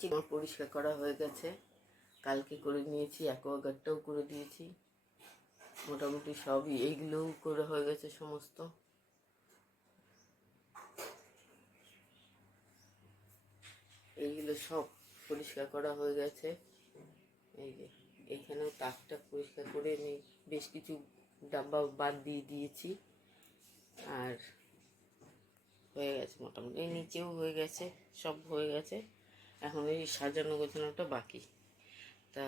চিকন পরিষ্কার করা হয়ে গেছে, কালকে করে নিয়েছি, অ্যাকোয়াগার্ডটাও করে দিয়েছি, মোটামুটি সবই এইগুলোও করে হয়ে গেছে সমস্ত। এইগুলো সব পরিষ্কার করা হয়ে গেছে। এই যে এইখানেও তাকটা পরিষ্কার করে আমি বেশ কিছু ডাব্বা বাদ দিয়ে দিয়েছি, আর হয়ে গেছে মোটামুটি। এই নিচেও হয়ে গেছে, সব হয়ে গেছে, এখন এই সাজানো গোছানোটা বাকি। তা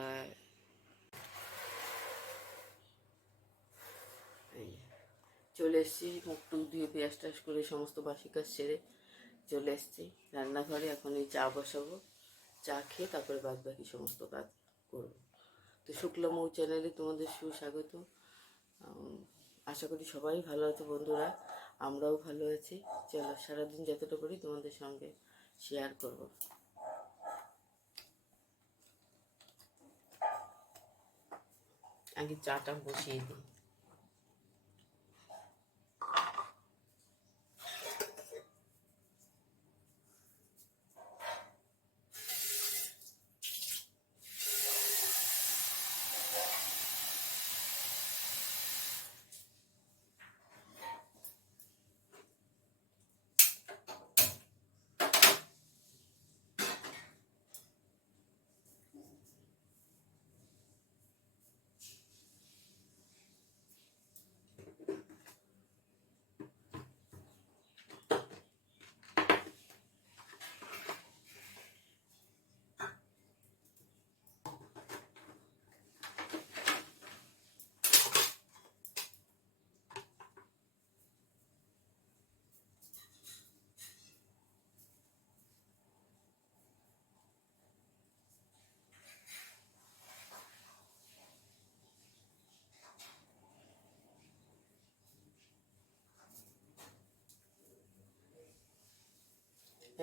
এই চলে এসেছি, মুখ টুক দিয়ে পেঁয়াজ টাস করে সমস্ত বাসি কাজ সেরে চলে এসেছি রান্নাঘরে। এখন এই চা বসাবো, চা খেয়ে তারপরে বাদ বাকি সমস্ত কাজ করব। তো শুক্লা মৌ চ্যানেলে তোমাদের সুস্বাগত। আশা করি সবাই ভালো আছো বন্ধুরা, আমরাও ভালো আছি। চলো সারাদিন যতটা করি তোমাদের সঙ্গে শেয়ার করব। আগে চাটা বসিয়ে দিই।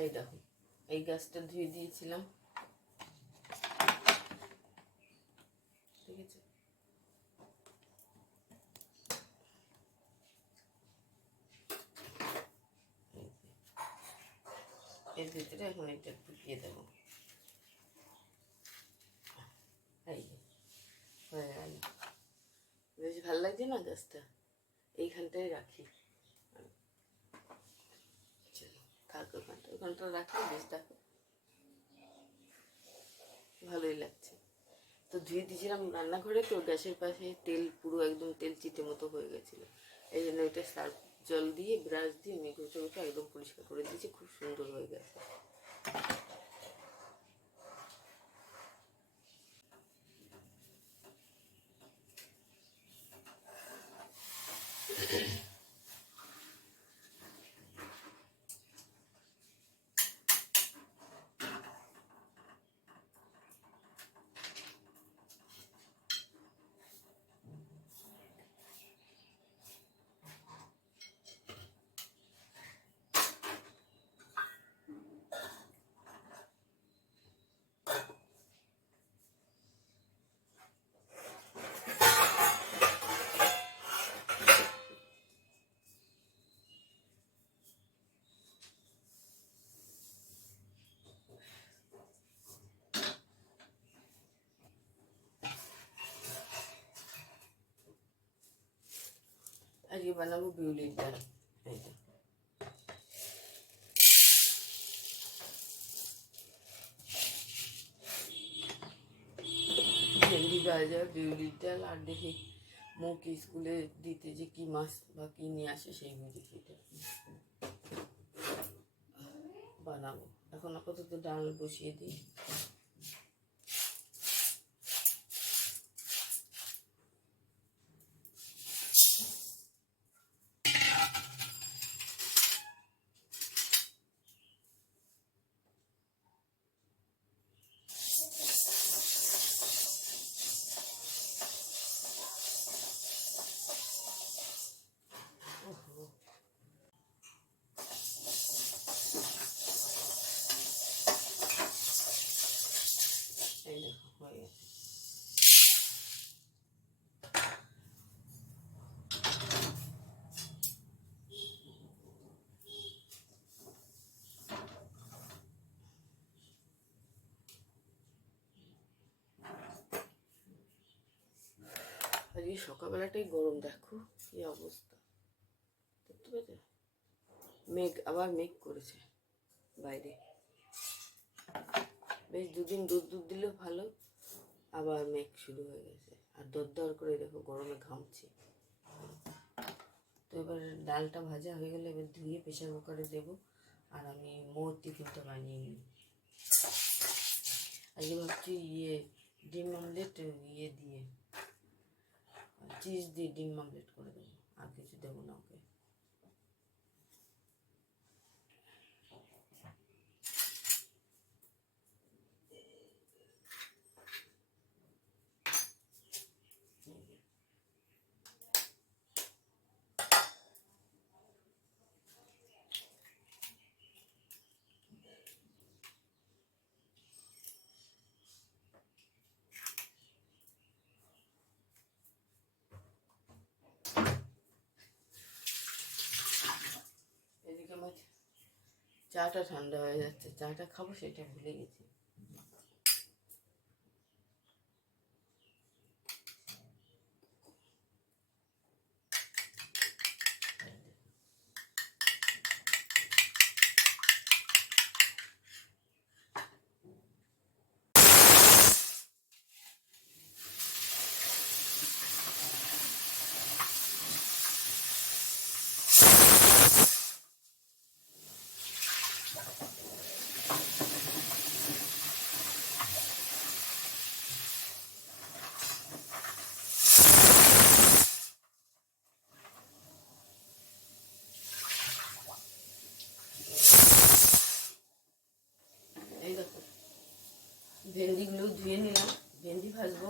এই দেখো, এই গাছটা ধুয়ে দিয়েছিলাম, ঠিক আছে? এর ভিতরে এখন এটা ঢুকিয়ে দেবো। এই হয়ে গেল, বেশ ভালো লাগছে না গাছটা? এইখানটায় রাখি, থাক ওখানটা রাখি, বেশ দেখো ভালোই লাগছে। তো ধুয়ে দিয়েছিলাম রান্নাঘরে, তো গ্যাসের পাশে তেল পুরো একদম তেল চিটে মতো হয়ে গেছিলো, এই জন্য এটা সার্ফ জল দিয়ে ব্রাশ দিয়ে আমি ঘষে ঘষে একদম পরিষ্কার করে দিয়েছি, খুব সুন্দর হয়ে গেছে। আজকে বানাবো বিউলির ডাল। এই যে ভেন্ডি ভাজা, বিউলির ডাল, আর দেখি মুখে স্কুলে দিতে যে কি মাছ বা কি নিয়ে আসে সেই বুঝে সেটা বানাবো। এখন আপাতত ডাল বসিয়ে দিই। আজকে সকালবেলাটাই গরম, দেখো কি অবস্থা, দেখতে পেয়েছো? মেঘ, আবার মেঘ করেছে বাইরে। বেশ দুদিন দুধ দিলেও ভালো, আবার মেঘ শুরু হয়ে গেছে। আর দর করে দেখো গরমে ঘামছি। তো এবার ডালটা ভাজা হয়ে গেলে এবার ধুয়ে প্রেশার কুকারে দেবো। আর আমি মোর টিফিনটা বানিয়ে নিই। আজকে ভাবছি ডিম অমলেট দিয়ে চিজ দিয়ে ডিম অমলেট করে দেবো, আর কিছু দেবো না ওকে। এদিকে আমার চাটা ঠান্ডা হয়ে যাচ্ছে, চাটা খাবো সেটা ভুলে গেছি। এই দেখো ভেন্ডিগুলো ধুয়ে নিলাম, ভেন্ডি ভাজবো,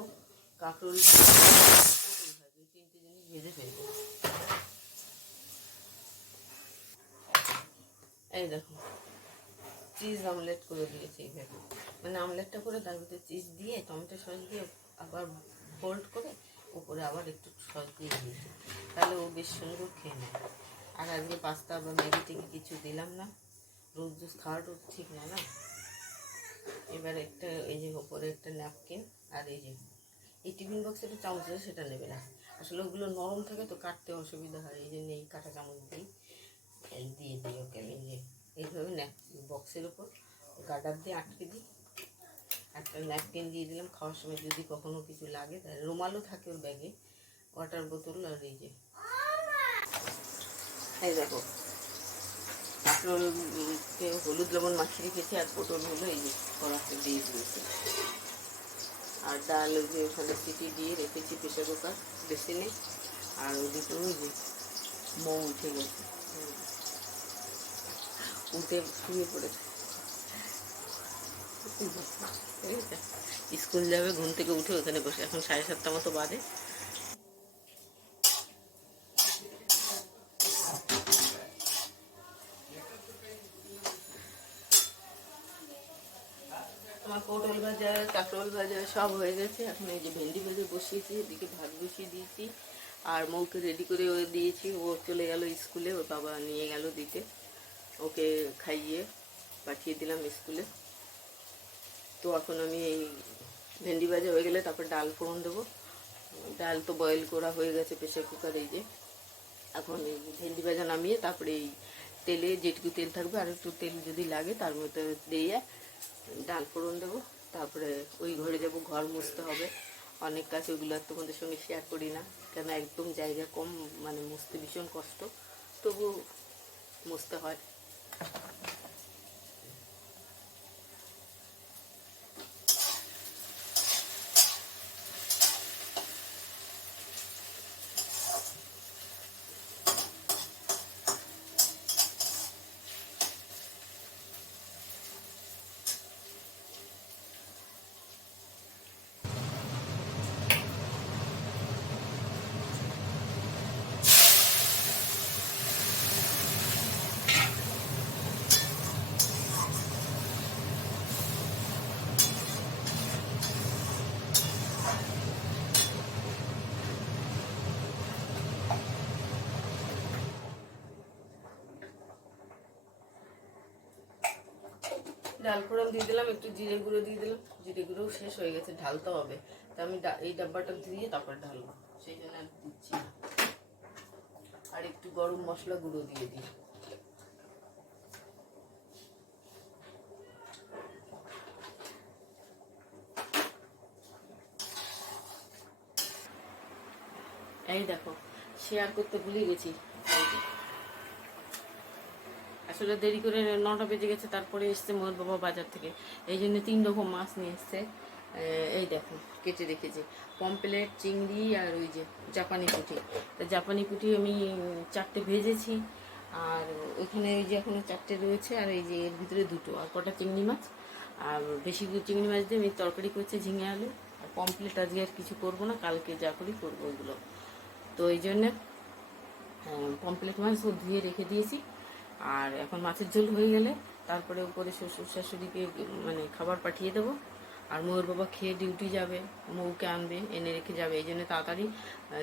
কাঁকরোল ভাজবো, 3টে জিনিস ভেজে ফেলবো। এই দেখো চিজ অমলেট করে দিয়েছি এইভাবে, মানে অমলেটটা করে তার ভিতরে চিজ দিয়ে টমেটো সস দিয়ে আবার ফোল্ড করে উপরে আবার একটু সস দিয়ে দিয়েছি, তাহলে ও বেশ সুন্দর খেয়ে নেয়। আর আজকে পাস্তা বা ম্যাগি থেকে কিছু দিলাম না, রোজ রোজ খাওয়াটা ঠিক না না। এবার একটা এই যে ওপরে একটা ন্যাপকিন, আর এই টিফিন বক্সে একটা চামচ আছে, সেটা নেবে না, আসলে ওগুলো নরম থাকে তো কাটতে অসুবিধা হয়, এই জন্য এই কাঁটা চামচ দিয়ে দিই ওকে। আমি এইভাবে বক্সের উপর গার্ডার দিয়ে আটকে দিই, একটা ন্যাপকিন দিয়ে দিলাম। খাওয়ার সময় যদি কখনো কিছু লাগে, তাহলে রুমালও থাকে ওর ব্যাগে, ওয়াটার বোতল। আর এই দেখো কাঁকরোলকে হলুদ লবণ মাখিয়ে রেখেছি, আর পটলগুলো এই যে কড়াতে দিয়ে দিয়েছি। আর ডাল যে ওখানে সিটি দিয়ে রেখেছি প্রেশার কুকার বেসিনে। আর ওদিকেও যে মৌ উঠে গেছে, উঠে শুয়ে পড়েছে, ঠিক আছে? স্কুল যাবে, ঘুম থেকে উঠে ওখানে বসে। এখন 7:30 মতো বাজে। আমার পটল ভাজা, কাঁকরোল ভাজা সব হয়ে গেছে। এখন এই যে ভেন্ডি ভেজে বসিয়েছি, এদিকে ভাত বসিয়ে দিয়েছি, আর মৌকে রেডি করে দিয়েছি। ও চলে গেল স্কুলে, ওর বাবা নিয়ে গেল দিতে, ওকে খাইয়ে পাঠিয়ে দিলাম স্কুলে। তো এখন আমি এই ভেন্ডি ভাজা হয়ে গেলে তারপর ডাল ফোড়ন দেবো। ডাল তো বয়েল করা হয়ে গেছে প্রেশার কুকারে। এই যে এখন এই ভেন্ডি ভাজা নামিয়ে তারপরে এই তেলে যেটুকু তেল থাকবে আর একটু তেল যদি লাগে তার মধ্যে দিয়ে ডাল ফোড়ন দেবো। তারপরে ওই ঘরে যাব, ঘর মুছতে হবে, অনেক কাজ, ওইগুলো আর তোমাদের সঙ্গে শেয়ার করি না, কেন একদম জায়গা কম, মানে মুছতে ভীষণ কষ্ট, তবু মুছতে হয়। ডাল ফোড়ন দিয়ে দিলাম, একটু জিরে গুঁড়ো দিয়ে দিলাম। জিরে গুঁড়োও শেষ হয়ে গেছে, ঢালতে হবে। তা আমি এই ডাব্বাটা ধুয়ে তারপর ঢালবো, সেই জন্য আর দিচ্ছি না। আর একটু গরম মশলা গুঁড়ো দিয়ে দিই। এই দেখো, শেয়ার করতে ভুলে গেছি। আসলে দেরি করে 9টা বেজে গেছে, তারপরে এসছে মোহর বাবা বাজার থেকে। এই জন্য 3 রকম মাছ নিয়ে এসছে। এই দেখো কেটে রেখেছি, পমপ্লেট, চিংড়ি আর ওই যে জাপানি পুঁটি। তা জাপানি পুঁটি আমি 4টে ভেজেছি, আর ওইখানে ওই যে এখনো 4টে রয়েছে, আর এই যে এর ভিতরে 2টো, আর কটা চিংড়ি মাছ। আর বেশিগুলো চিংড়ি মাছ দিয়ে আমি তরকারি করছি, ঝিঙে আলু। আর পমপ্লেট আজকে আর কিছু করবো না, কালকে যা করি করবো ওইগুলো। তো এই জন্যে পমপ্লেট মাছ ধুয়ে রেখে দিয়েছি। আর এখন মাছের ঝোল হয়ে গেলে তারপরে উপরে শ্বশুর শাশুড়িকে মানে খাবার পাঠিয়ে দেবো। আর ময়ূর বাবা খেয়ে ডিউটি যাবে, মৌকে আনবে, এনে রেখে যাবে। এই জন্য তাড়াতাড়ি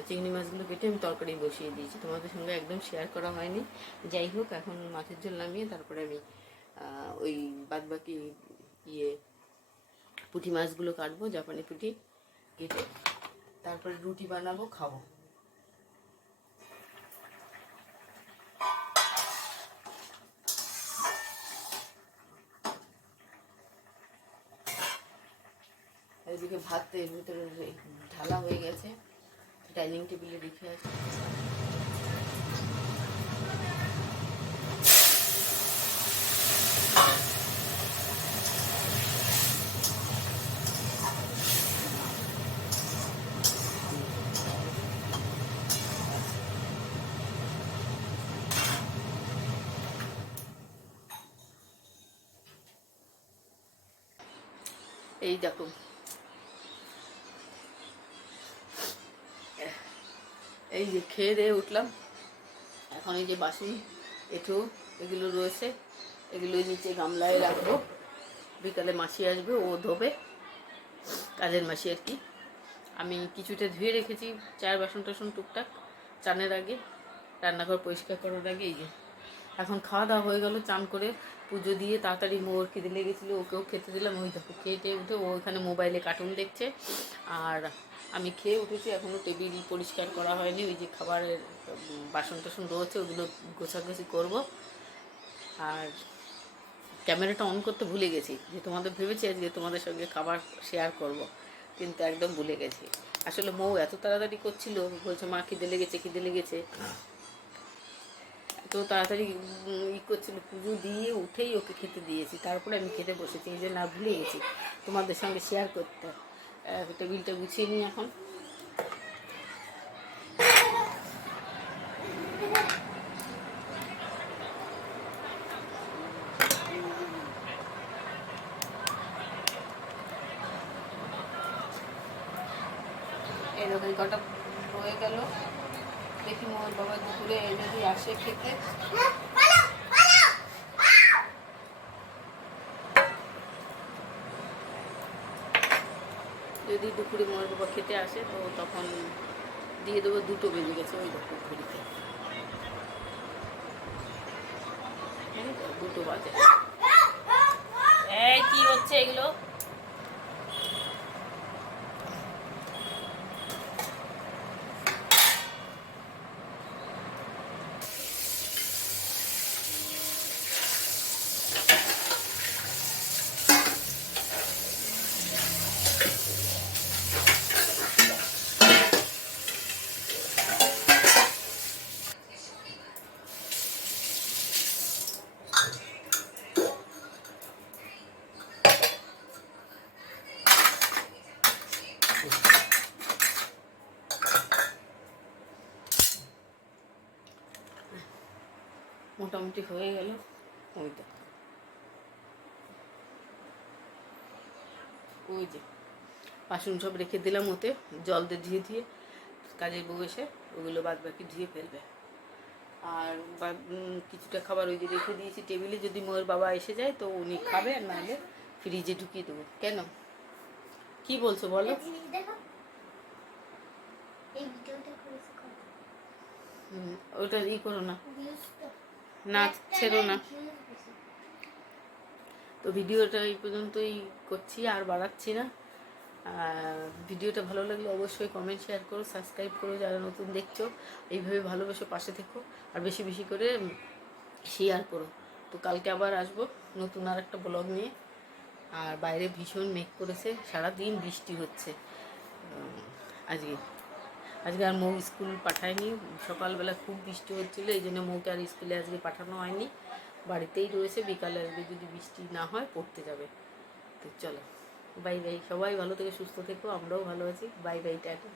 চিংড়ি মাছগুলো কেটে আমি তরকারি বসিয়ে দিয়েছি। তোমাদের সঙ্গে একদম শেয়ার করা হয়নি। যাই হোক, এখন মাছের ঝোল নামিয়ে তারপরে আমি ওই বাদবাকি পুঁটি মাছগুলো কাটবো, জাপানি পুঁটি কেটে তারপরে রুটি বানাবো, খাবো। এদিকে ভাত এর ভিতরে ঢালা হয়ে গেছে, ডাইনিং টেবিলে রেখে আছে। এই দেখো, এই যে খেয়ে দিয়ে উঠলাম। এখন এই যে বাসন এঁঠো এগুলো রয়েছে, এগুলো নিচে গামলায় রাখবো। বিকালে মাসি আসবে, ও ধোবে, কাজের মাসি আর কি। আমি কিছুটা ধুয়ে রেখেছি, চায়ের বাসন টাসন টুকটাক, চানের আগে, রান্নাঘর পরিষ্কার করার আগে। এই যে এখন খাওয়া দাওয়া হয়ে গেল, চান করে পুজো দিয়ে তাড়াতাড়ি মোর খিদে লেগেছিলো, ওকেও খেতে দিলাম। ওই দেখো খেয়ে টেয়ে উঠে ও ওখানে মোবাইলে কার্টুন দেখছে, আর আমি খেয়ে উঠেছি। এখনও টেবিল পরিষ্কার করা হয়নি, ওই যে খাবারের বাসন টাসন রয়েছে, ওগুলো গোছাগুছি করব। আর ক্যামেরাটা অন করতে ভুলে গেছি, যে তোমাদের ভেবেছি আজকে তোমাদের সঙ্গে খাবার শেয়ার করব, কিন্তু একদম ভুলে গেছি। আসলে মৌ এত তাড়াতাড়ি করছিল, বলছে মা খিদে লেগেছে, খিদে লেগেছে, তো তাড়াতাড়ি করছিল। পুজো দিয়ে উঠেই ওকে খেতে দিয়েছি, তারপরে আমি খেতে বসেছি। এই যে না ভুলে গেছি তোমাদের সঙ্গে শেয়ার করতে। টেবিলটা গুছিয়ে নিই এখন। এরকম কটা রয়ে গেল, দেখি মোহন বাবা দুপুরে যদি আসে খেতে। যদি দুপুরে মোহন বাবা খেতে আসে তো তখন দিয়ে দেবো। 2টো বেজে গেছে, ওই দেখো ঘড়িতে, 2টো বাজে। এই কি হচ্ছে এগুলো? মোটামুটি হয়ে গেল। ওই তো, ওই যে বাসন সব রেখে দিলাম ওতে, জল দিয়ে ধুয়ে ধুয়ে। কাজের বউ এসে ওগুলো বাদ বাকি ধুয়ে ফেলবে। আর কিছুটা খাবার ওই যে রেখে দিয়েছি টেবিলে, যদি মোর বাবা এসে যায় তো উনি খাবে, আর নাহলে ফ্রিজে ঢুকিয়ে দেবো। কেন, কি বলছো বলো? ওটা ই করো না, না ছেড়ো না। তো ভিডিওটা এই পর্যন্তই করছি, আর বাড়াচ্ছি না। আর ভিডিওটা ভালো লাগলে অবশ্যই কমেন্ট শেয়ার করো, সাবস্ক্রাইব করো যারা নতুন দেখছো। এইভাবে ভালোবেসে পাশে থেকো, আর বেশি বেশি করে শেয়ার করো। তো কালকে আবার আসবো নতুন আর একটা ব্লগ নিয়ে। আর বাইরে ভীষণ মেঘ করেছে, সারাদিন বৃষ্টি হচ্ছে। আজকে আজকে আর মৌ স্কুল পাঠায়নি, সকালবেলা খুব বৃষ্টি হচ্ছিলো, এই জন্য মৌকে আর স্কুলে আজকে পাঠানো হয়নি, বাড়িতেই রয়েছে। বিকালে আজকে যদি বৃষ্টি না হয় পড়তে যাবে। তো চলো, বাই বাই, সবাই ভালো থেকে সুস্থ থেকো, আমরাও ভালো আছি। Bye bye, tata.